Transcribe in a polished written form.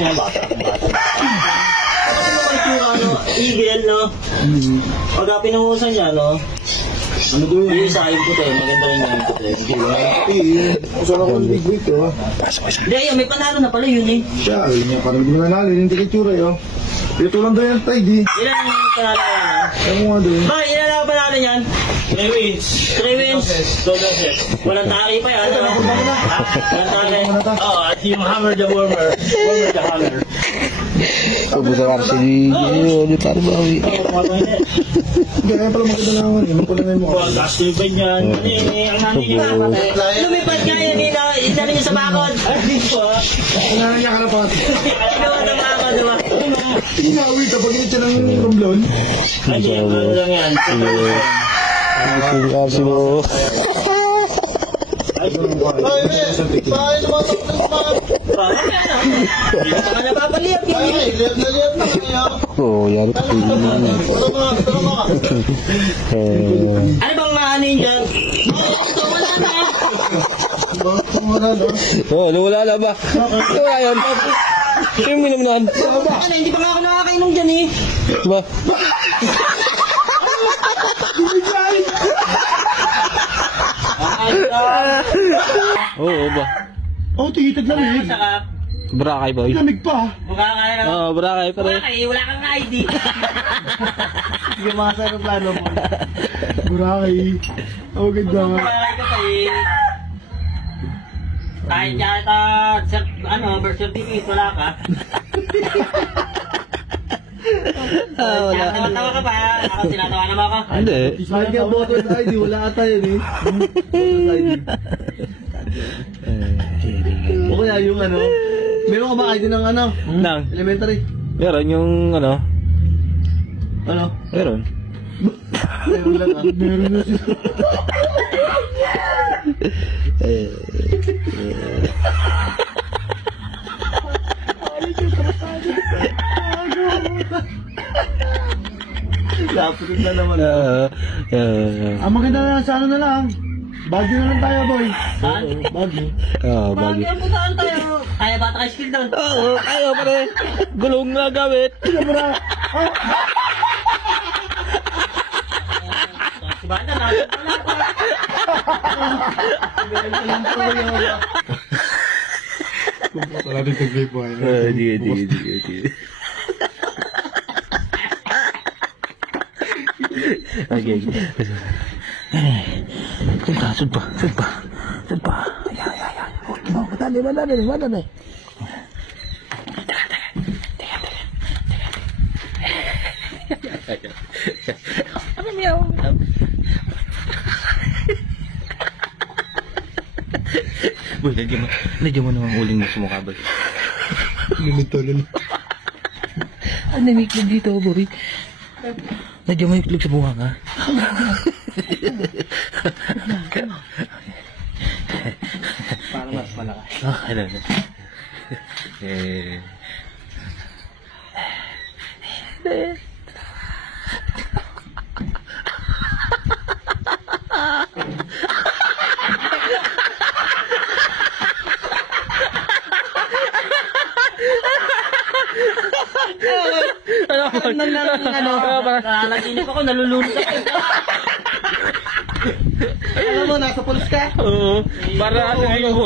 yan. Eagle, no? Pagka pinuhusan niya, no? Ano ko yung isa yung puti, maganda rin yung puti. Saan ako ng big weight, oh. Hindi, ayun, may panalo na pala yun, eh. Siya, yun niya, parang hindi mo nanalo, hindi ka tsura, oh. Ito lang daw yan, tidy. Ilan ang panalo yan, ha? Ano nga doon? Ba, ilan ang panalo niyan? 3 wins. 3 wins. 2 losses. Walang tali pa yan, ano? Walang tali. Oh, at yung hammer the warmer. Warmer the hammer. Ubus ang RCD. Hindi para bawi. Ganyan pala maganda na ako, yun pala na yung mukha. Gasto yung ganyan. Ang nani niya. Lumipad nga yan, isa niyo sa bakod. Ay, po. Kailangan niya ka na pa. Ikaw sa bakod, diba? Inawi ka pag init siya ng rumblon. Ay, ano lang yan. Si mo. Bakit naman sa Hindi ka napapaliyap yun. Oo, yan. Ano bang maanin dyan? Wala na. Oo, wala na ba? Wala yun. Sino mo naman? Ano, hindi pa nga ako nakakainom dyan eh. Diba? Oo ba? Oh, tigitag lang eh. Sarap. Burakay boy. Lamig pa. Mukha ka na. Oo, burakay pa rin. Wala kang ID. Yung mga sa aeroplano mo. Burakay. Oh, ganda. Mukha ka pa eh. Kahit yata, birth certificate, wala ka. Wala. Tawa ka pa. Ako tinatawa naman ako. Hindi. Kahit ka boto sa ID, wala ka tayo eh. O kaya yung ano, meron ka ba ID ng ano? Nang? Elementary? Meron yung ano? Ano? Meron. Meron lang ah. Meron na siya. Lapit na naman. Ang maganda na sa ano na lang. Baguio na lang tayo, boy. Saan? Baguio. Oo, Bagay bagay. ang putaan tayo. Kaya ba tayo skill doon? Oo, ayaw pa rin. Gulong na gamit. Si Banda na. Wala din kag-vape boy. Di. Okay. Sud pa. Ay. Madali. Ano miyaw? Boy, lagyan mo naman uling mo sa mukha, boy. Limito lang. Ano namiklig dito, boy? Lagyan mo yung iklig sa mukha, ha? Para mas malakas. Ano? Nanaginip ako, nalulunod ako. Alam mo, nasa pulis ka? Oo, para ano yung